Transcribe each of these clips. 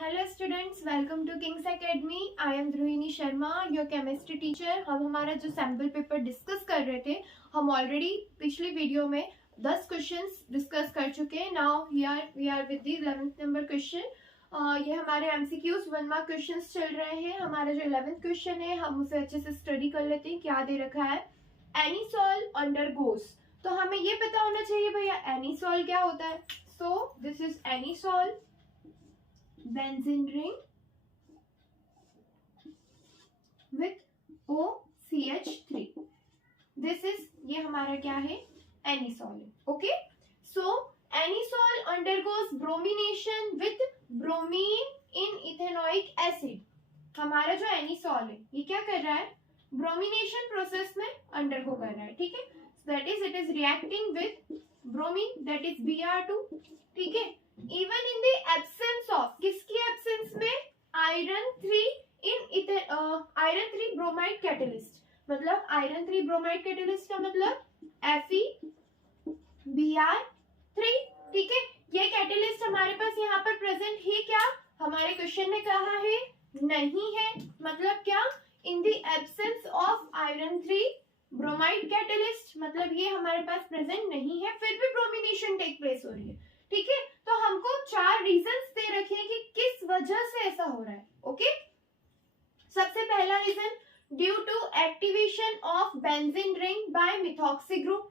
Hello students, welcome to King's Academy. I am Dhruhini Sharma, your chemistry teacher. हम हमारा जो sample paper discuss कर रहे थे, हम ऑलरेडी पिछली वीडियो में 10 क्वेश्चंस डिस्कस कर चुके हैं। Now here we are with the 11th number question. ये हमारे एमसीक्यूज 1 मार्क क्वेश्चंस चल रहे हैं। हमारा जो 11th क्वेश्चन है, हम उसे अच्छे से स्टडी कर लेते हैं। क्या दे रखा है? एनीसॉल अंडरगोस। तो हमें ये पता होना चाहिए भैया एनीसॉल क्या होता है। So this is anisole benzene ring with OCH3. This is ये हमारा क्या है? एनीसॉल है। Okay, so anisole undergoes bromination with bromine in ethanoic acid. हमारा जो एनीसॉल है ये क्या कर रहा है? ब्रोमिनेशन प्रोसेस में अंडरगो कर रहा है। ठीक है, that is it is reacting with bromine, that is Br2। ठीक है, even in the absence of, किसकी एब्सेंस में? आयरन 3 इन आयरन 3 ब्रोमाइड कैटलिस्ट। मतलब आयरन 3 ब्रोमाइड कैटलिस्ट का मतलब FeBr3। ठीक है, ये कैटलिस्ट हमारे पास यहाँ पर प्रेजेंट है क्या? हमारे क्वेश्चन में कहा है नहीं है। मतलब क्या? In the absence of iron 3 bromide catalyst, मतलब ये हमारे पास प्रेजेंट नहीं है, फिर भी ब्रोमिनेशन टेक प्लेस हो रही है। ठीक है, तो हमको 4 रीजंस दे रखे हैं कि किस वजह से ऐसा हो रहा है। ओके, सबसे पहला reason, due to activation of benzene ring by methoxy group.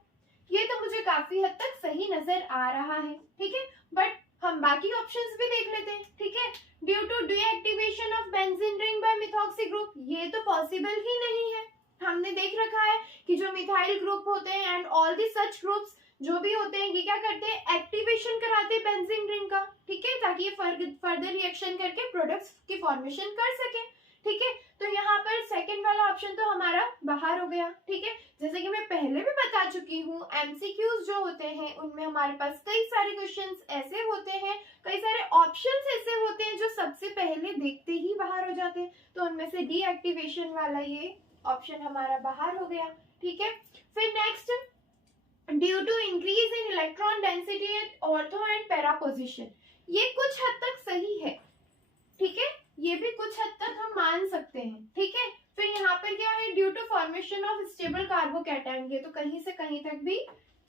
ये तो मुझे काफी हद तक सही नजर आ रहा है। ठीक है, बट हम बाकी ऑप्शंस भी देख लेते हैं। ठीक है, due to deactivation of benzene ring by methoxy group, ये तो पॉसिबल ही नहीं है। हमने देख रखा है कि जो मिथाइल ग्रुप होते हैं and all the such groups जो भी होते हैं, ये क्या करते हैं? एक्टिवेशन कराते हैं बेंजीन रिंग का। ठीक है, ताकि ये फर्दर रिएक्शन करके प्रोडक्ट्स की फॉर्मेशन कर सके। ठीक है, तो यहाँ पर सेकंड वाला ऑप्शन तो हमारा बाहर हो गया। ठीक है, जैसे कि मैं पहले भी बता चुकी हूँ, एमसीक्यूज जो होते हैं उनमें हमारे पास कई सारे क्वेश्चंस ऐसे होते हैं, कई सारे ऑप्शंस ऐसे होते हैं जो सबसे पहले देखते ही बाहर हो जाते हैं। तो उनमें से डीएक्टिवेशन वाला ये ऑप्शन हमारा बाहर हो गया। ठीक है, फिर next, due to increase in electron density at ortho and para position. ये कुछ हद तक सही है। ठीक है, ये भी कुछ हद तक हम मान सकते हैं। ठीक है, फिर यहाँ पर क्या है? Due to formation of stable carbocation. ये तो कहीं से कहीं तक भी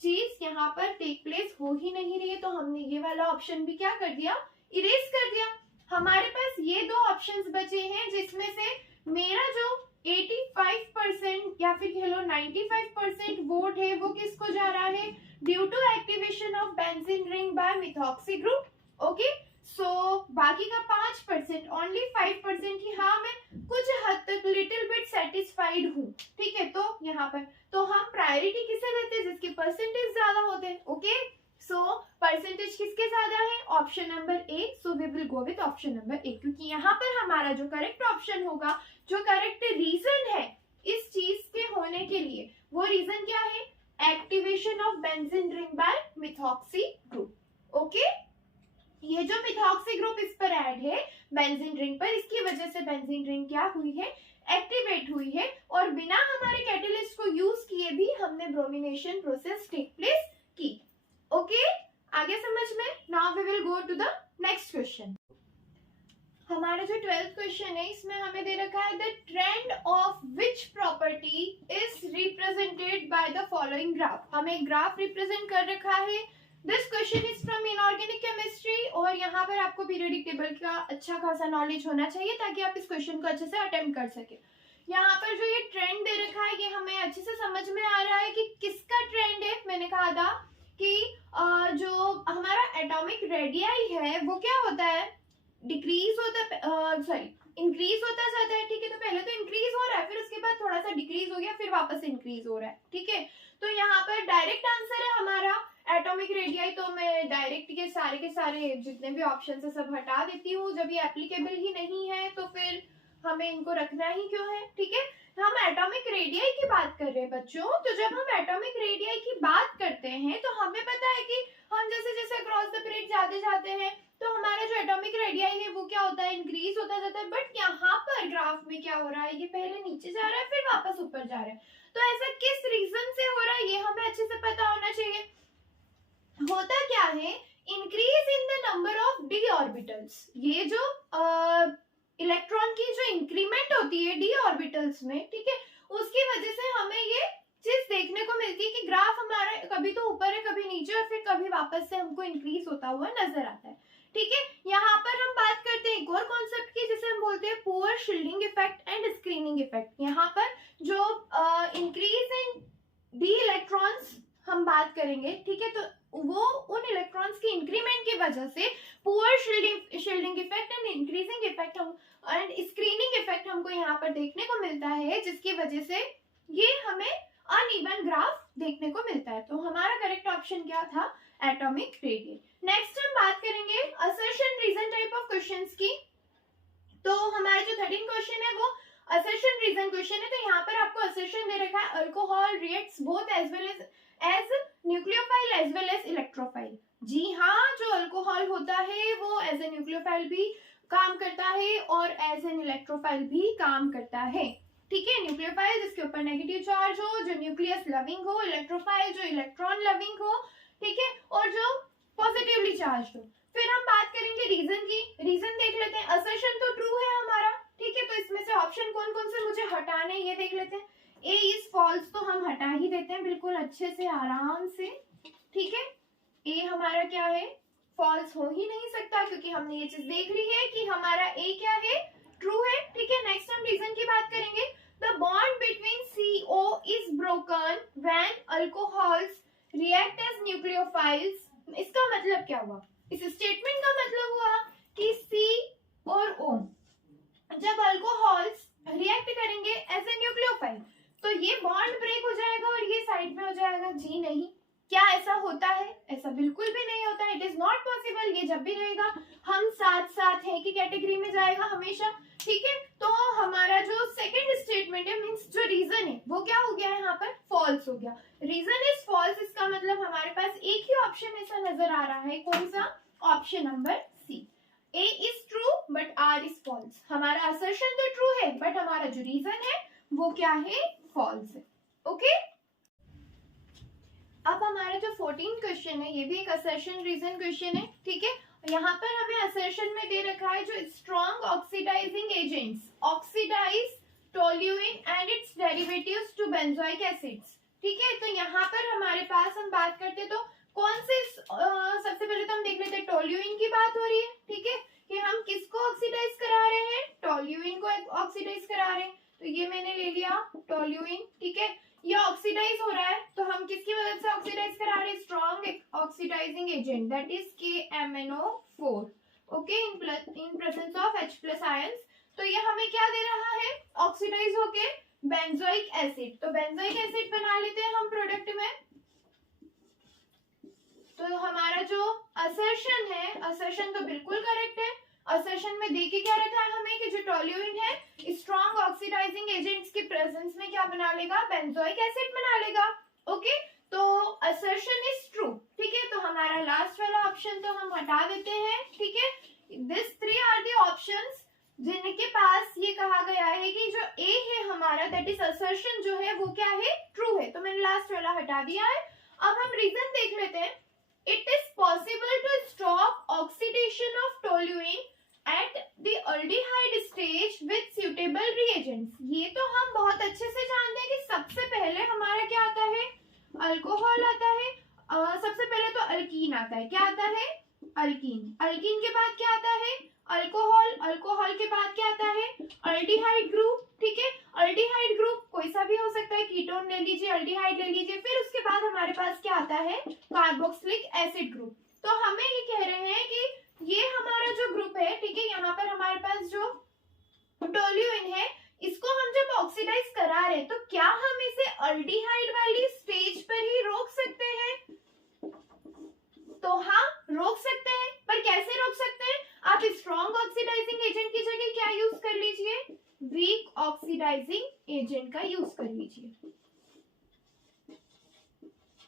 चीज यहाँ पर टेक प्लेस हो ही नहीं रही है, तो हमने ये वाला ऑप्शन भी क्या कर दिया? इरेज कर दिया। हमारे पास ये 2 ऑप्शंस बचे हैं, जिसमें से मेरा जो 85% या फिर कह लो 95% वोट है वो किसको जा रहा है? Due to activation of benzene ring by methoxy group. Okay, so बाकी का 5%, ओनली 5% ही हाँ मैं कुछ हद तक लिटिल बिट सेटिस्फाइड हूँ। ठीक है, तो यहाँ पर तो हम प्रायोरिटी किसे देते हैं? जिसके परसेंटेज ज्यादा होते हैं। ओके, सो परसेंटेज किसके ज्यादा है? Option number A. So we will go with option number A, क्योंकि यहाँ पर हमारा जो करेक्ट ऑप्शन होगा, जो करेक्ट रीजन है इस चीज के होने के लिए, वो रीजन क्या है? Activation of benzene ring by methoxy group. Okay, ये जो मिथॉक्सी ग्रुप इस पर ऐड है बेंजीन रिंग पर, इसकी वजह से बेंजीन रिंग क्या हुई है? एक्टिवेट हुई है, और बिना हमारे कैटलिस्ट को यूज किए भी हमने ब्रोमिनेशन प्रोसेस टेक प्लेस की। ओके, आगे समझ में? Now we will go to the next question. हमारा जो 12th क्वेश्चन है, इसमें हमें दे रखा है the trend of which property is represented by the following graph. हमें ग्राफ रिप्रेजेंट कर रखा है। This question is from inorganic chemistry, और यहाँ पर आपको पीरियोडिक टेबल का अच्छा खासा नॉलेज होना चाहिए ताकि आप इस क्वेश्चन को अच्छे से अटेम्प्ट कर सके। यहाँ पर जो ये ट्रेंड दे रखा है, ये हमें अच्छे से समझ में आ रहा है कि किसका ट्रेंड है। मैंने कहा था कि जो हमारा एटॉमिक रेडियाई है वो क्या होता है? डिक्रीज होता इंक्रीज होता जाता है। ठीक है, तो पहले तो इंक्रीज हो रहा है, फिर उसके बाद थोड़ा सा डिक्रीज हो गया, फिर वापस इंक्रीज हो रहा है। ठीक है, तो यहाँ पर डायरेक्ट आंसर है हमारा एटॉमिक रेडियाई। तो मैं डायरेक्ट के सारे जितने भी ऑप्शन है सब हटा देती हूँ। जब ये एप्लीकेबल ही नहीं है तो फिर हमें इनको रखना ही क्यों है? ठीक है, हम एटॉमिक रेडियाई की बात कर रहे हैं बच्चों। तो जब हम एटॉमिक रेडियाई की बात करते हैं तो हमें पता है कि हम जैसे जैसे क्रॉस द पीरियड जाते हैं तो हमारा जो एटॉमिक रेडियाई है वो क्या होता है? इंक्रीज होता जाता है। बट यहाँ पर ग्राफ में क्या हो रहा है? ये पहले नीचे जा रहा है, फिर वापस ऊपर जा रहा है। तो ऐसा किस रीजन से हो रहा है, ये हमें अच्छे से पता होना चाहिए। होता क्या है increase in the number of D orbitals. ये जो इलेक्ट्रॉन की जो इंक्रीमेंट होती है डी ऑर्बिटल्स में, ठीक है, उसकी वजह से हमें ये चीज देखने को मिलती है कि ग्राफ हमारा कभी तो ऊपर है कभी नीचे और फिर कभी वापस से हमको इंक्रीज होता हुआ नजर आता है। ठीक है, यहाँ पर हम बात करते हैं एक और कॉन्सेप्ट की जिसे हम बोलते हैं poor shielding effect and screening effect. यहाँ पर जो इंक्रीज इन डी इलेक्ट्रॉन्स हम बात करेंगे, ठीक है, तो वो उन इलेक्ट्रॉन्स की इंक्रीमेंट की वजह से poor shielding effect and increasing effect and screening effect हमको यहाँ पर देखने को मिलता है, जिसकी वजह से ये हमें अनइवन ग्राफ देखने को मिलता है। तो हमारा करेक्ट ऑप्शन क्या था? Atomic radius. नेक्स्ट हम बात करेंगे assertion reason type of questions की। तो हमारा जो 13 क्वेश्चन है वो असर्शन रीजन क्वेश्चन है। तो यहाँ पर आपको असर्शन दे रखा है alcohol reacts both as well as nucleophile as well as electrophile. जी हाँ, जो अल्कोहल होता है वो एज ए न्यूक्लियोफाइल भी काम करता है और एज एन इलेक्ट्रोफाइल भी काम करता है। ठीक है, न्यूक्लियोफाइल जिसके ऊपर नेगेटिव चार्ज हो, जो न्यूक्लियस लविंग हो, इलेक्ट्रोफाइल जो इलेक्ट्रॉन लविंग हो, ठीक है, और जो पॉजिटिवली चार्ज हो। फिर हम बात करेंगे रीजन की। रीजन देख लेते हैं। असर्शन तो ट्रू है हमारा, ठीक है, तो इसमें से ऑप्शन कौन कौन से मुझे हटाने ये देख लेते हैं। ए इज फॉल्स, तो हम हटा ही देते हैं बिल्कुल अच्छे से आराम से। ठीक है, ए हमारा क्या है? फॉल्स हो ही नहीं सकता, क्योंकि हमने ये चीज देख ली है कि हमारा ए क्या है? ट्रू है। ठीक है, नेक्स्ट हम रीजन की बात करेंगे। The bond between CO is broken when alcohols react as nucleophiles. इसका मतलब क्या हुआ? इस स्टेटमेंट का मतलब हुआ कि C और O जब अल्कोहल्स रिएक्ट करेंगे एज ए न्यूक्लियोफाइल तो ये बॉन्ड ब्रेक हो जाएगा और ये साइड में हो जाएगा। जी नहीं, क्या ऐसा होता है? ऐसा बिल्कुल भी नहीं होता। It is not possible. ये जब भी रहेगा हम साथ साथ हैं की कैटेगरी में जाएगा हमेशा। ठीक है, तो हमारा जो सेकंड स्टेटमेंट है मींस जो रीजन है वो क्या हो गया है? यहाँ पर फॉल्स हो गया। रीजन इज फॉल्स, इसका मतलब हमारे पास एक ही ऑप्शन ऐसा नजर आ रहा है। कौन सा? Option number C. A is true but R is false. हमारा असर्शन तो ट्रू है बट हमारा जो रीजन है वो क्या है? फॉल्स है। ओके, अब हमारा जो 14 क्वेश्चन है ये भी एक असर्शन रीजन क्वेश्चन है। ठीक है, यहाँ पर हमें असर्शन में दे रखा है जो strong oxidizing agents oxidize toluene and its derivatives to benzoic acids. ठीक है, तो यहाँ पर हमारे पास हम बात करते तो कौन से सबसे पहले तो हम देख लेते हैं टोल्यूइन की बात हो रही है। ठीक है, कि हम किसको ऑक्सीडाइज करा रहे हैं? टोल्यूइन को ऑक्सीडाइज करा रहे हैं। तो ये मैंने ले लिया टोल्यूइन। ठीक है, ये ऑक्सीडाइज हो रहा है तो हम किसकी मदद से ऑक्सीडाइज करा रहे हैं? Strong oxidizing agent that is KMnO4। Okay, in presence of H+ ions. तो ये हमें क्या दे रहा है? ऑक्सीडाइज होके बेंजोइक एसिड। तो बेंजोइक एसिड बना लेते हैं हम प्रोडक्ट में। तो हमारा जो असर्शन है, असर्शन तो बिल्कुल करेक्ट है। असर्शन में देखिए क्या रखा है हमें कि जो टोल्यूइन है स्ट्रॉन्ग ऑक्सीडाइजिंग एजेंट्स के प्रेजेंस में क्या बना लेगा? बेंजोइक एसिड बना लेगा। ओके, तो असर्शन इज ट्रू। ठीक है, तो हमारा लास्ट वाला ऑप्शन तो हम हटा देते हैं। ठीक है, दिस 3 आर द ऑप्शंस जिनके पास ये कहा गया है कि जो ए है हमारा दैट इज असर्शन जो है वो क्या है? ट्रू है। तो मैंने लास्ट वाला हटा दिया है। अब हम रीजन देख लेते हैं। It is possible to stop oxidation of toluene at the aldehyde stage with suitable reagents। ये तो हम बहुत अच्छे से जानते हैं कि सबसे पहले हमारा क्या आता है? अल्कोहल आता है। सबसे पहले तो अल्कीन आता है। क्या आता है? अल्कीन। अल्कीन के बाद क्या आता है? अल्कोहल। अल्कोहल के बाद क्या आता है? Aldehyde group. ठीक है, अल्डिहाइड ग्रुप कोई सा भी हो सकता है, कीटोन ले लीजिए, अल्डिहाइड ले लीजिए। फिर उसके बाद हमारे पास क्या आता है? Carboxylic acid group. तो हमें ये कह रहे हैं कि ये हमारा जो ग्रुप है, ठीक है, यहाँ पर हमारे पास जो टोल्यूइन है इसको हम जब ऑक्सीडाइज करा रहे हैं तो क्या हम इसे अल्डिहाइड वाली स्टेज पर ही रोक सकते हैं? तो हाँ, रोक सकते हैं। पर कैसे रोक सकते हैं? आप स्ट्रॉन्ग ऑक्सीडाइजिंग एजेंट की जगह क्या यूज कर लीजिए? वीक ऑक्सीडाइजिंग एजेंट का यूज कर लीजिए।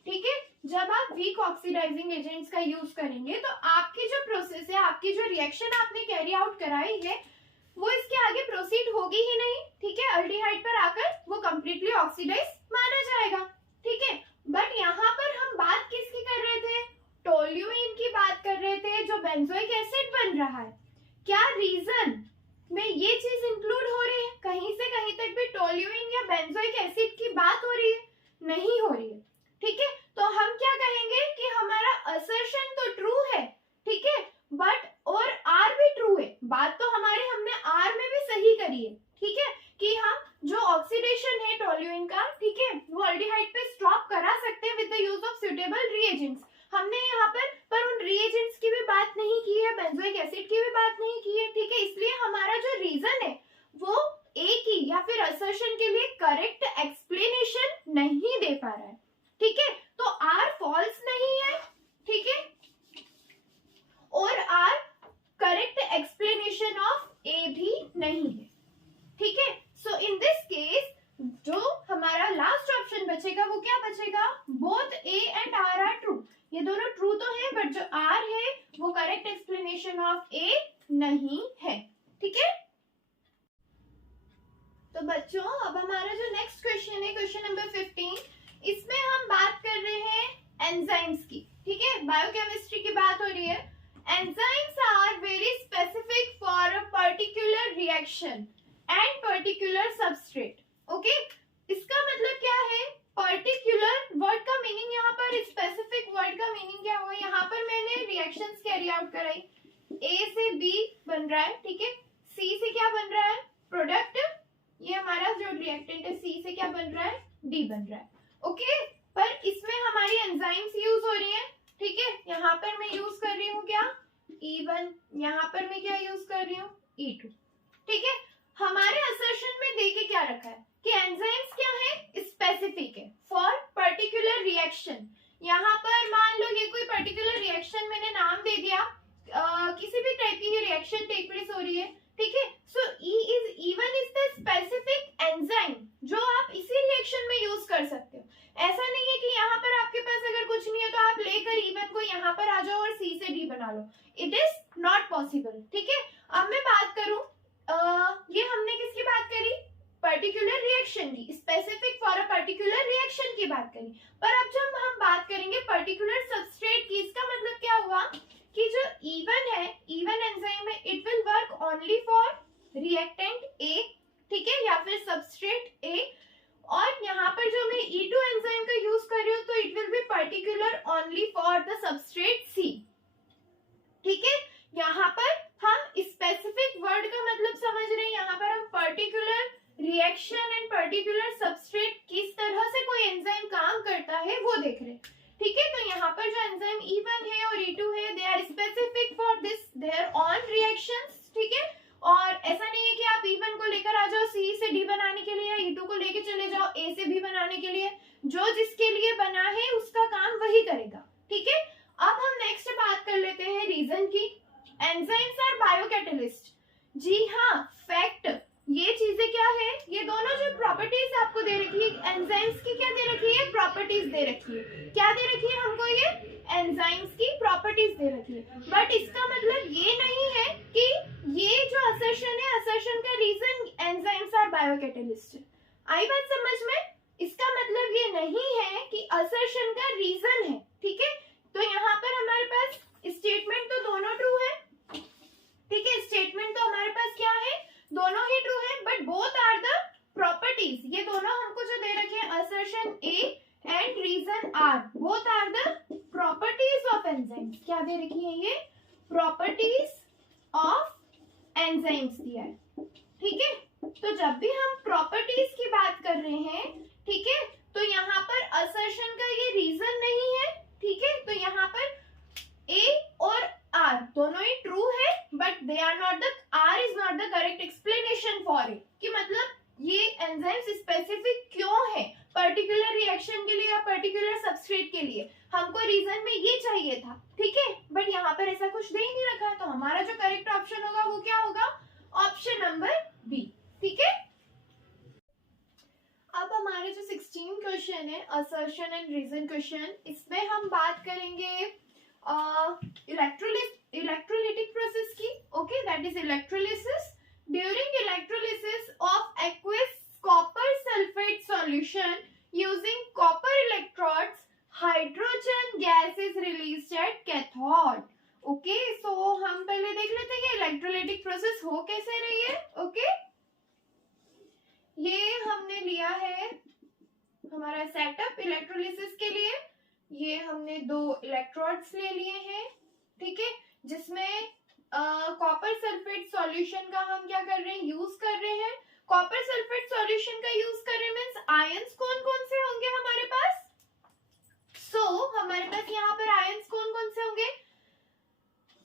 ठीक है, जब आप वीक ऑक्सीडाइजिंग एजेंट्स का यूज करेंगे तो आपकी जो प्रोसेस है, आपकी जो रिएक्शन आपने कैरी आउट कराई है वो इसके आगे प्रोसीड होगी ही नहीं। ठीक है, अल्डिहाइड पर आकर वो कंप्लीटली ऑक्सीडाइज माना जाएगा। ठीक है, बट यहाँ पर हम बात किसकी कर रहे थे? टोल्यूइन की बात कर रहे थे जो बेंजोइक एसिड बन रहा है, क्या रीजन में ये चीज इंक्लूड हो रही है? कहीं से कहीं तक भी टोल्यूइन या बेंजोइक एसिड की बात हो रही है? नहीं हो रही है, ठीक है। तो हम क्या कहेंगे कि हमारा असर्शन तो ट्रू है, ठीक है, बट और आर भी ट्रू है। बात तो हमने आर में भी सही करी है, ठीक है, कि हम जो ऑक्सीडेशन है टोल्यूइन का, ठीक है, वो एल्डिहाइड पे स्टॉप करा सकते हैं with the use of suitable reagents. हमने यहाँ पर उन रिएजेंट्स की भी बात नहीं की है, बेंजोइक एसिड की भी बात नहीं की है, ठीक है। इसलिए हमारा जो रीजन है वो ए की या फिर असर्शन के लिए करेक्ट एक्सप्लेनेशन नहीं दे पा रहा है, ठीक है। तो आर फॉल्स नहीं है, ठीक है, और आर करेक्ट एक्सप्लेनेशन ऑफ ए भी नहीं है, ठीक है। सो इन दिस केस जो हमारा लास्ट ऑप्शन बचेगा वो क्या बचेगा? Both A and R are true. ये दोनों ट्रू तो है, बट जो आर है वो करेक्ट एक्सप्लेनेशन ऑफ ए नहीं है, ठीक है। तो बच्चों अब हमारा जो नेक्स्ट क्वेश्चन है, क्वेश्चन नंबर 15, इसमें हम बात कर रहे हैं एंजाइम्स की, ठीक है, बायोकेमिस्ट्री की बात हो रही है। Enzymes are very specific for a particular reaction and particular substrate, okay. इसका मतलब क्या है? पर्टिकुलर वर्ड का मीनिंग यहाँ पर, स्पेसिफिक वर्ड का मीनिंग क्या हुआ? यहाँ पर मैंने रिएक्शंस कैरी आउट कराई, ए से बी बन रहा है, ठीक है, सी से क्या बन रहा है? प्रोडक्ट। ये हमारा जो रिएक्टेंट है सी से क्या बन रहा है? डी बन रहा है, ओके। पर इसमें हमारी एंजाइम्स यूज हो रही है, ठीक है। यहाँ पर मैं यूज कर रही हूँ क्या? E1, यहाँ पर मैं क्या यूज कर रही हूँ? E2, ठीक है। हमारे असर्शन में देके क्या रखा है कि एंजाइम्स क्या है? स्पेसिफिक है फॉर पर्टिकुलर रिएक्शन। यहाँ पर मान लो ये कोई पर्टिकुलर रिएक्शन मैंने नाम दे दिया, किसी भी टाइप की रिएक्शन टेक प्लेस हो रही है, ठीक है। सो E1 is the specific enzyme जो आप इसी रिएक्शन में यूज कर सकते हो। ऐसा नहीं है कि यहाँ पर आपके पास अगर कुछ नहीं है तो आप लेकर E1 को यहाँ पर आ जाओ और C से D बना लो, इट इज नॉट पॉसिबल, ठीक है। अब मैं बात करूं, ये हमने किसकी बात करी? पर्टिकुलर रिएक्शन की, specific for a particular reaction की बात करी। पर अब जब हम बात करेंगे पर्टिकुलर सबस्ट्रेट की, इसका मतलब क्या हुआ कि जो E1 है, E1 एंजाइम है, it will work only for reactant A, ठीक है, या फिर सबस्ट्रेट A। और यहाँ पर जो मैं E2 एंजाइम का यूज कर रही हूँ तो it will be particular only for the substrate C, ठीक है। यहाँ पर हम स्पेसिफिक वर्ड का मतलब समझ रहे हैं, यहाँ पर हम particular reaction and particular substrate किस तरह से कोई एंजाइम काम करता है वो देख रहे हैं, ठीक है। तो यहाँ पर जो एंजाइम E1 है और E2 है, they are specific for this their own reactions, ठीक है। और ऐसा नहीं है कि आप E1 को लेकर आ जाओ C से D बनाने के लिए, E2 को लेकर चले जाओ A से B बनाने के लिए। जो जिसके लिए बना है उसका काम वही करेगा, ठीक है। अब हम नेक्स्ट बात कर लेते हैं रीजन की। Enzymes are biocatalyst. जी हाँ, फैक्ट, ये चीजें क्या है? ये दोनों जो प्रॉपर्टीज आपको दे रखी है एंजाइम्स की, क्या दे रखी है? प्रॉपर्टीज दे रखी है। क्या दे रखी है हमको? ये एंजाइम्स की प्रॉपर्टीज दे रखी है। बट इसका मतलब ये नहीं है कि ये जो असर्शन है, असर्शन का रीजन एंजाइम्स आर बायोकैटलिस्ट। आई बात समझ में? इसका मतलब ये नहीं है कि असर्शन का रीजन है, ठीक है। तो यहाँ पर हमारे पास स्टेटमेंट तो दोनों ट्रू है, ठीक है, स्टेटमेंट तो हमारे पास क्या है? दोनों ही ट्रू है, but both are the properties. ये दोनों हमको जो दे रखे हैं, assertion A and reason R, both are the properties of enzymes. क्या दे रखी है? ये प्रॉपर्टीज ऑफ एंजाइम्स दिया है, ठीक है। तो जब भी हम प्रॉपर्टीज की बात कर रहे हैं, ठीक है, तो यहाँ पर असर्शन का ये रीजन नहीं है, ठीक है। तो यहाँ पर A और R दोनों ही ट्रू है, but they are not the, R is not the correct explanation for it, कि मतलब ये एंजाइम्स स्पेसिफिक क्यों है पर्टिकुलर रिएक्शन के लिए या पर्टिकुलर सबस्ट्रेट के लिए। हमको रीजन में ये चाहिए था, ठीक है, बट यहाँ पर ऐसा कुछ दे ही नहीं रखा है। तो हमारा जो करेक्ट ऑप्शन होगा वो क्या होगा? ऑप्शन नंबर बी, ठीक है। अब हमारे जो 16 क्वेश्चन है, असर्शन एंड रीजन क्वेश्चन, इसमें हम बात करेंगे इलेक्ट्रोलिटिक प्रोसेस की, okay, that is electrolysis. During electrolysis of aqueous copper sulfate solution using copper electrodes, hydrogen gas is released at process हो कैसे रही है। ओके, ये हमने लिया है हमारा सेटअप इलेक्ट्रोलिसिस के लिए। ये हमने 2 इलेक्ट्रोड्स ले लिए हैं, ठीक है, जिसमें कॉपर सल्फेट सॉल्यूशन का हम क्या कर रहे हैं, यूज कर रहे हैं। कॉपर सल्फेट सॉल्यूशन का यूज कर रहे हैं मींस आयंस कौन कौन से होंगे हमारे पास। हमारे पास यहाँ पर आयंस कौन कौन से होंगे,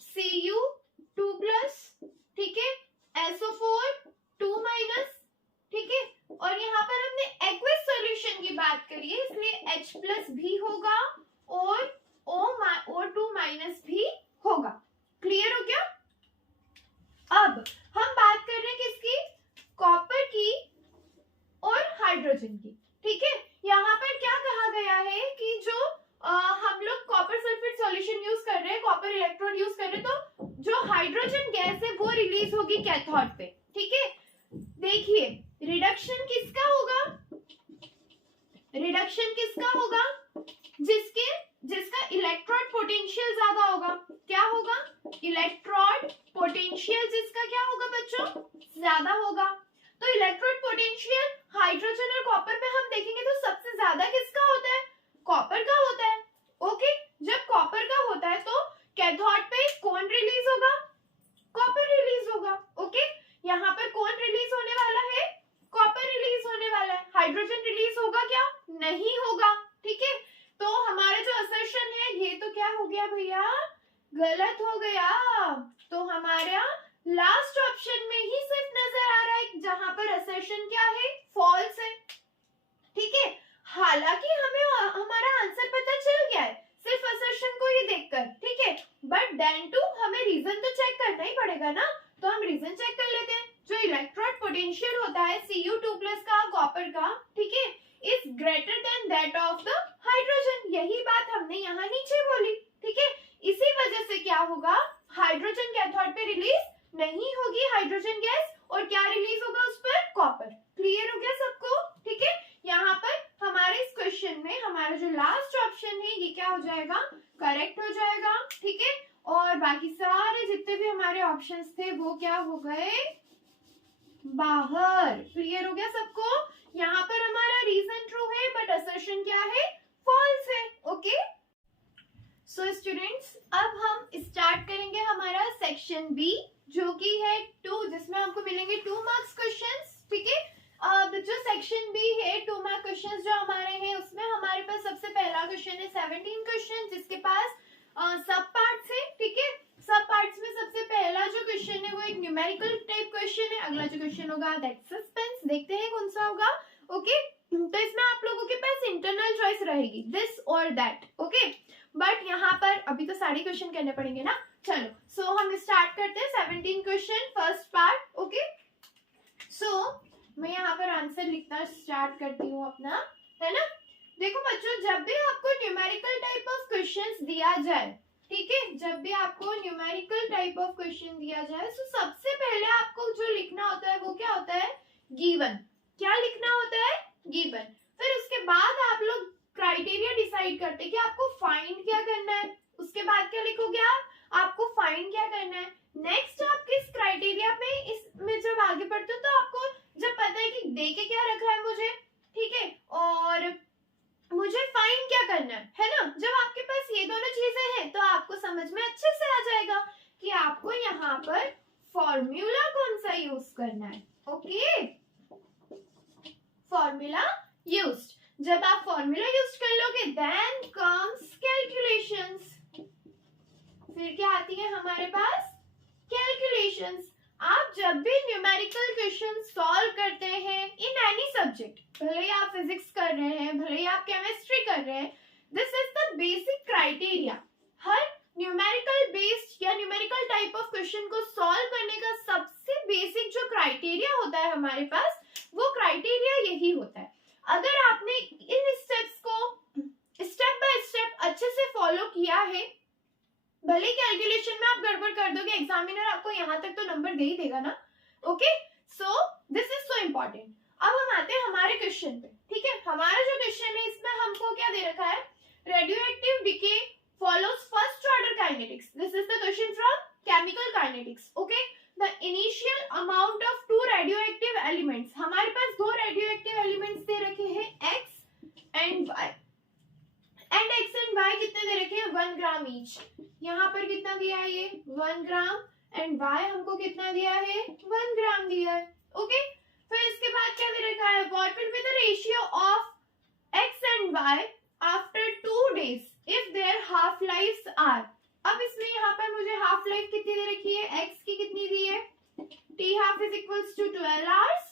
Cu2+, ठीक है, SO4 2-, ठीक है, और यहाँ पर हमने एक्वस सॉल्यूशन की बात करी है इसलिए H+ भी होगा और O2- भी होगा। क्लियर हो गया। अब हम बात कर रहे हैं किसकी, कॉपर की और हाइड्रोजन की, ठीक है। यहाँ पर क्या कहा गया है कि जो हम लोग कॉपर सल्फेट सॉल्यूशन यूज कर रहे हैं, कॉपर इलेक्ट्रोड यूज कर रहे हैं, तो जो हाइड्रोजन गैस है वो रिलीज होगी कैथोड पे, ठीक है। देखिए रिडक्शन किसका होगा, रिडक्शन किसका होगा, जिसका इलेक्ट्रोड पोटेंशियल ज्यादा होगा। क्या होगा, इलेक्ट्रोड पोटेंशियल जिसका क्या होगा बच्चों, ज्यादा होगा। तो इलेक्ट्रोड पोटेंशियल हाइड्रोजन और कॉपर में हम देखेंगे तो सबसे ज्यादा किसका होता है, कॉपर का होता है। ओके, जब कॉपर का होता है तो कैथोड पे कौन रिलीज होगा, कॉपर रिलीज होगा। ओके, यहाँ पर कौन रिलीज होने वाला है, कॉपर रिलीज होने वाला है। हाइड्रोजन रिलीज होगा क्या, नहीं होगा, ठीक है। तो हमारा जो असर्शन है ये तो क्या हो गया भैया, गलत हो गया। तो हमारा लास्ट ऑप्शन में ही सिर्फ नजर आ रहा है जहां पर असर्शन क्या है, फॉल्स है, ठीक है। हालांकि हमें हमारा आंसर पता चल गया है सिर्फ असर्शन को ही देखकर, ठीक है, बट देन टू हमें रीजन तो चेक करना ही पड़ेगा ना। तो हम रीजन चेक कर लेते हैं। जो इलेक्ट्रोड पोटेंशियल होता है Cu2+ का, कॉपर का, ठीक है, is greater than that of the hydrogen. यही बात हमने यहाँ नीचे बोली, ठीक है। इसी वजह से क्या होगा, हाइड्रोजन कैथोड पे रिलीज नहीं होगी हाइड्रोजन गैस, और क्या रिलीज होगा उस पर, कॉपर। क्लियर हो गया सबको, ठीक है। यहाँ पर हमारे इस क्वेश्चन में हमारा जो लास्ट ऑप्शन है ये क्या हो जाएगा, करेक्ट हो जाएगा, ठीक है। और बाकी सारे जितने भी हमारे ऑप्शंस थे वो क्या हो गए, बाहर। क्लियर हो गया सबको। यहाँ पर हमारा रीजन ट्रू है बट असर्शन क्या है, फॉल्स है। ओके, सो स्टूडेंट्स अब हम स्टार्ट करेंगे हमारा सेक्शन बी, जो कि है 2, जिसमें हमको मिलेंगे 2 मार्क्स क्वेश्चंस, ठीक है। अब जो सेक्शन बी है 2 मार्क क्वेश्चंस जो हमारे हैं उसमें हमारे पास सबसे पहला क्वेश्चन है 17 क्वेश्चन, जिसके पास सब पार्ट्स है, ठीक है। सब पार्ट्स में सबसे पहला जो क्वेश्चन है वो एक न्यूमेरिकल टाइप क्वेश्चन है। अगला जो क्वेश्चन होगा दैट सस्पेंस, देखते हैं कौन सा होगा। ओके, तो इसमें आप लोगों के पास इंटरनल चॉइस रहेगी, दिस और दैट, ओके। बट यहाँ पर अभी तो सारे क्वेश्चन करने पड़ेंगे ना। चलो, सो हम स्टार्ट करते हैं 17 क्वेश्चन फर्स्ट पार्ट। ओके, सो मैं यहाँ पर आंसर लिखना स्टार्ट करती हूँ अपना, है ना। देखो बच्चों, जब भी आपको न्यूमेरिकल टाइप ऑफ क्वेश्चंस दिया जाए, ठीक है, जब भी आपको न्यूमेरिकल टाइप ऑफ क्वेश्चन दिया जाए तो सबसे पहले आपको जो लिखना होता है वो क्या होता है, गिवन। क्या लिखना होता है, गिवन। फिर उसके बाद आप लोग क्राइटेरिया डिसाइड करते हैं कि आपको फाइंड क्या करना है। उसके बाद क्या लिखोगे आप, आपको फाइंड क्या करना है। नेक्स्ट आप किस क्राइटेरिया पे इसमें जब आगे बढ़ते हो तो आपको जब पता है कि दे के क्या रखा है मुझे, ठीक है, और मुझे फाइंड क्या करना है ना। जब आपके पास ये दोनों चीजें हैं तो आपको समझ में अच्छे से आ जाएगा कि आपको यहाँ पर फॉर्मूला कौन सा यूज करना है। Okay, formula used. जब आप फॉर्मूला यूज कर लोगे देन कम्स कैलकुलेशंस। फिर क्या आती है हमारे पास, कैलकुलेशंस। आप जब भी न्यूमेरिकल क्वेश्चन सॉल्व करते हैं इन एनी सब्जेक्ट, भले ही आप फिजिक्स कर रहे हैं, भले ही आप केमिस्ट्री कर रहे हैं, this is the basic criteria. Her numerical based या न्यूमेरिकल टाइप ऑफ क्वेश्चन को सॉल्व करने का सबसे बेसिक जो क्राइटेरिया होता है हमारे पास, वो क्राइटेरिया यही होता है। अगर आपने इन स्टेप्स को स्टेप बाय स्टेप अच्छे से फॉलो किया है, भले कैलकुलेशन में आप गड़बड़ कर दोगे, एग्जामिनर आपको यहाँ तक तो नंबर दे ही देगा ना। Okay, so this is so important. अब हम आते हैं हमारे क्वेश्चन पे, ठीक है। हमारा जो क्वेश्चन है इसमें हमको क्या दे रखा है, radioactive decay follows first order kinetics. This is the question from chemical kinetics. Okay, the initial amount of two radioactive elements, हमारे पास दो रेडियोएक्टिव एलिमेंट्स दे रखे हैं x and y, and x and y कितने दे रखे हैं 1 ग्राम ईच। यहाँ पर कितना दिया है ये 1 ग्राम, एंड y हमको कितना दिया है 1 ग्राम दिया है। ओके, फिर इसके बाद क्या दे रखा है, what will be the ratio of x and y after 2 days if their half lives are. अब इसमें यहाँ पर मुझे हाफ लाइफ कितनी दे रखी है, x की कितनी दी है, t half is equals to 12 hours,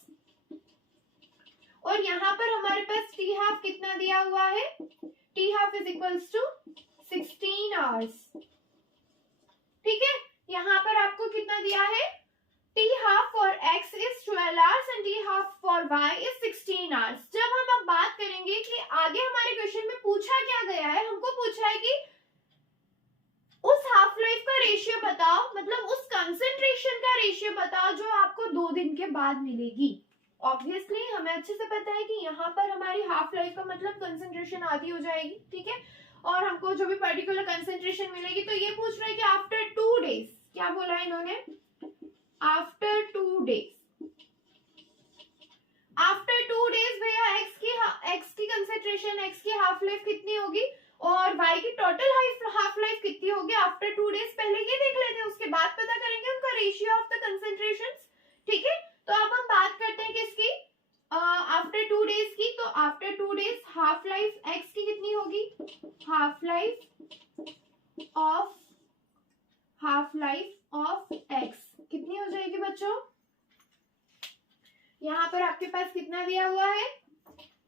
और यहाँ पर हमारे पास t half कितना दिया हुआ है, t half is equals to 16 hours। ठीक है, यहाँ पर आपको कितना दिया है, t half for x is 12 hours and t half for y is 16 hours। जब हम अब बात करेंगे कि आगे हमारे क्वेश्चन में पूछा क्या गया है, हमको पूछा है कि उस हाफ लाइफ का रेशियो बताओ, मतलब उस कंसंट्रेशन का रेशियो बताओ जो आपको 2 दिन के बाद मिलेगी। ऑब्वियसली हमें अच्छे से पता है कि यहाँ पर हमारी हाफ लाइफ का मतलब कंसंट्रेशन आधी हो जाएगी, ठीक है, और हमको जो भी पर्टिकुलर कंसंट्रेशन मिलेगी। तो ये पूछ रहा है कि आफ्टर 2 डेज, क्या बोला है इन्होंने, आफ्टर 2 डेज, आफ्टर 2 डेज भैया एक्स की कंसंट्रेशन, एक्स की हाफ लाइफ कितनी होगी और y की टोटल हाफ लाइफ कितनी होगी आफ्टर 2 डेज। पहले ये देख लेते हैं, उसके बाद पता करेंगे उनका रेशियो ऑफ द कंसंट्रेशंस। ठीक है, तो अब हम बात करते हैं किसकी, आफ्टर 2 डेज की। तो after 2 days half life x की कितनी होगी, हाफ लाइफ ऑफ x कितनी हो जाएगी बच्चों, यहाँ पर आपके पास कितना दिया हुआ है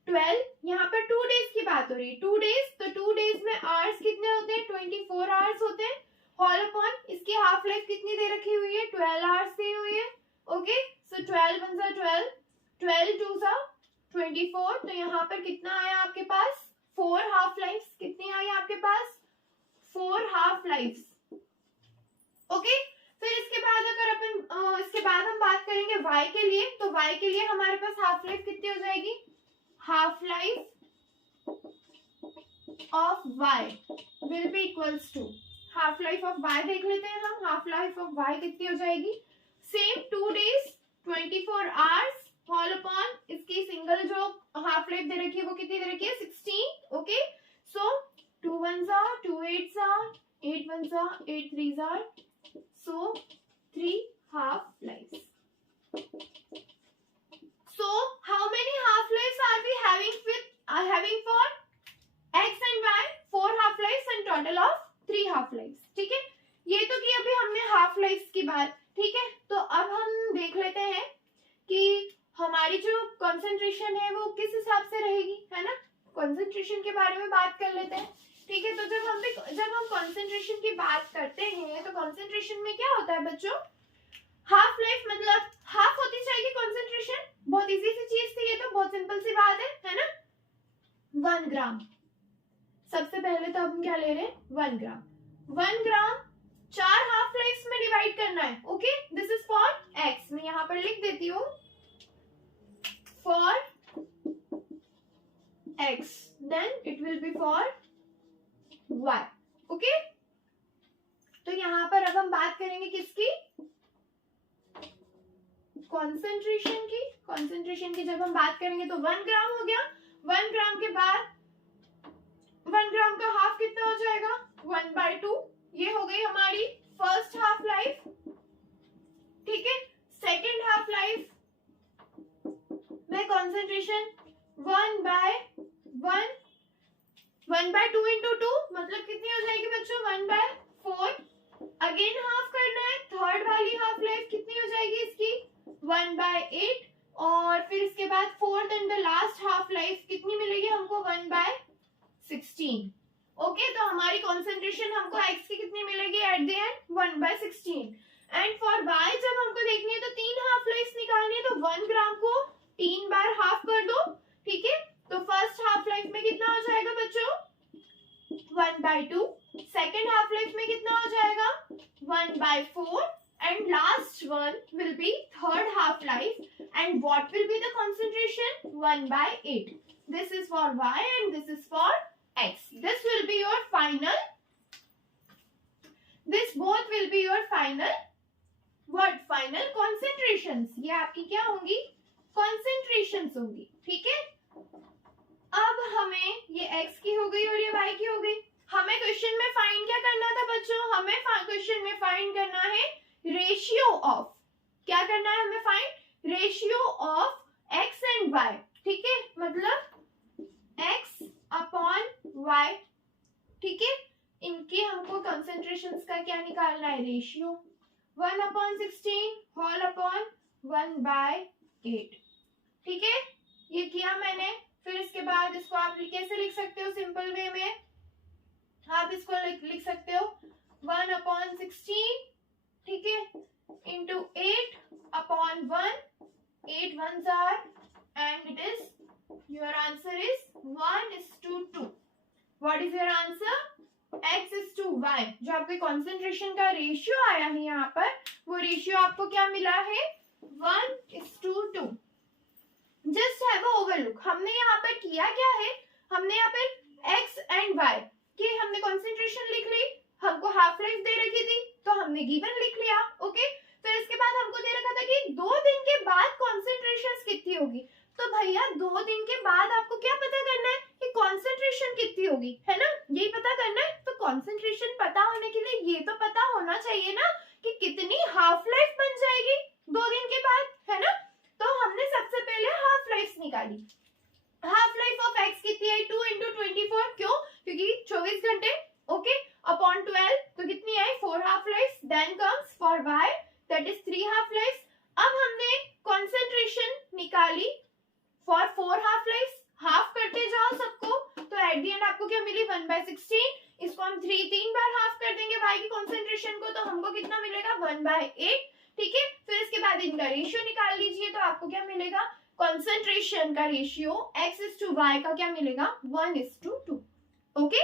12, यहाँ पर 2 डेज की बात हो रही है, 2 डेज, तो 2 डेज में आवर्स कितने होते हैं 24 आवर्स होते हैं, होल अपॉन इसकी हाफ लाइफ कितनी दे रखी हुई है 12 आवर्स दी हुई है। ओके, सो 12 1 जा 12, 12 2 जा 24, तो यहाँ पर कितना आया आपके पास 4 हाफ लाइफ्स, कितनी आई आपके पास 4 हाफ लाइफ्स। ओके, फिर इसके बाद अगर अपन इसके बाद हम बात करेंगे y के लिए, तो y के लिए हमारे पास हाफ लाइफ कितनी हो जाएगी, half life of y will be equals to, half life of y देख लेते हैं हम, हाफ लाइफ ऑफ y कितनी हो जाएगी, same 2 days 24 hours whole upon इसकी सिंगल जो हाफ लाइफ दे रखी है वो कितनी दे रखी है 16। ओके, सो 2 1 जा 2 8 जा 8 1 जा 8 3 जा, so 3 half lives. So how many half lives are we having for x and y, 4 half lives and total of 3 half lives। ठीक है, ये तो कि अभी हमने हाफ लाइफ्स की बात, ठीक है, तो अब हम देख लेते हैं कि हमारी जो कंसंट्रेशन है वो किस हिसाब से रहेगी, है ना, कंसंट्रेशन के बारे में बात कर लेते हैं। ठीक है, तो जब हम कंसंट्रेशन की बात करते हैं तो कंसंट्रेशन में क्या होता है बच्चों, हाफ लाइफ मतलब हाफ होती जाएगी कंसंट्रेशन, बहुत इजी सी चीज थी ये, तो बहुत सिंपल सी बात है ना, 1 ग्राम। सबसे पहले तो हम क्या ले रहे हैं 1 ग्राम, 1 ग्राम 4 हाफ लाइफ्स में डिवाइड करना है। Okay, this is for x, मैं यहाँ पर लिख देती हूँ for x, then it will be for y। Okay, तो यहाँ पर अब हम बात करेंगे किसकी, कंसंट्रेशन की जब हम बात करेंगे तो 1 ग्राम हो गया, 1 ग्राम के बाद 1 ग्राम का हाफ कितना हो जाएगा 1/2, ये हो गई हमारी फर्स्ट हाफ लाइफ। ठीक है, सेकेंड हाफ लाइफ में कंसंट्रेशन 1/2 into 2 मतलब कितनी हो जाएगी बच्चों 1/4। अगेन हाफ करना है, थर्ड वाली हाफ लाइफ कितनी हो जाएगी इसकी 1/8, और फिर इसके बाद fourth and the last half life कितनी मिलेगी हमको 1/16। ओके, तो हमारी कंसंट्रेशन हमको x की कितनी मिलेगी at the end 1/16। And for y जब हमको देखनी है तो 3 हाफ लाइफ निकालनी है, तो 1 ग्राम को 3 बार हाफ कर दो। ठीक है, तो फर्स्ट हाफ लाइफ में कितना हो जाएगा बच्चों 1/2, सेकेंड हाफ लाइफ में कितना हो जाएगा 1/4, and last one will be third half life, and what will be the concentration 1/8. This is for y and this is for x. This will be your final, this both will be your final what final concentrations, ये आपकी क्या होंगी, concentrations होंगी, ठीक है। अब हमें ये x की हो गई और ये y की हो गई। हमें क्वेश्चन में फाइंड क्या करना था बच्चों, हमें क्वेश्चन में फाइंड करना है रेशियो ऑफ, क्या करना है हमें find, ratio of x and y, ठीक है, मतलब x अपॉन y, ठीक है। इनके हमको कंसेंट्रेशंस का क्या निकालना है, रेशियो 1/16 होल अपॉन 1/8, ठीक है। ये किया मैंने। फिर इसके बाद इसको आप कैसे लिख सकते हो, सिंपल वे में आप इसको लिख सकते हो 1/16, ठीक है, into 8/1, 8 ones are, and it is, your answer is 1:2. What is your answer? x:y। जो आपके कॉन्सेंट्रेशन का रेशियो आया है यहाँ पर, वो रेशियो आपको क्या मिला है, 1:2। जस्ट हैव अ ओवरलुक, हमने यहाँ पर किया क्या है, हमने यहाँ पर x एंड y की हमने कॉन्सेंट्रेशन लिख ली, हमको हाफ लाइफ दे रखी थी तो हमने गिवन लिख लिया, ओके। फिर इसके बाद हमको दे रखा था कि 2 दिन के बाद कॉन्सेंट्रेशन कितनी होगी, तो भैया 2 दिन के बाद आपको क्या पता करना है कि कॉन्सेंट्रेशन कितनी होगी, है ना, यही पता करना है। तो कॉन्सेंट्रेशन पता होने के लिए ये तो पता होना चाहिए ना कि कितनी हाफ लाइफ बन जाएगी 2 दिन के बाद, है ना। तो हमने सबसे पहले हाफ लाइफ निकाली। हाफ लाइफ ऑफ x कितनी है, 2 × 24, क्यों, क्योंकि 24 घंटे, ओके, अपॉन 12, तो कितनी है 4 half life. Then comes for y, that is 3 half life. अब हमने कॉन्सेंट्रेशन निकाली फॉर 4 हाफ लाइफ, हाफ करते जाओ सबको, तो एट द एंड आपको क्या मिली 1/16। इसको हम 3 बार हाफ कर देंगे y की कॉन्सेंट्रेशन को, तो हमको कितना मिलेगा 1/8, ठीक है। फिर इसके बाद इनका रेशियो निकाल लीजिए, तो आपको क्या मिलेगा, कॉन्सेंट्रेशन का रेशियो x:y का क्या मिलेगा, 1:2, ओके।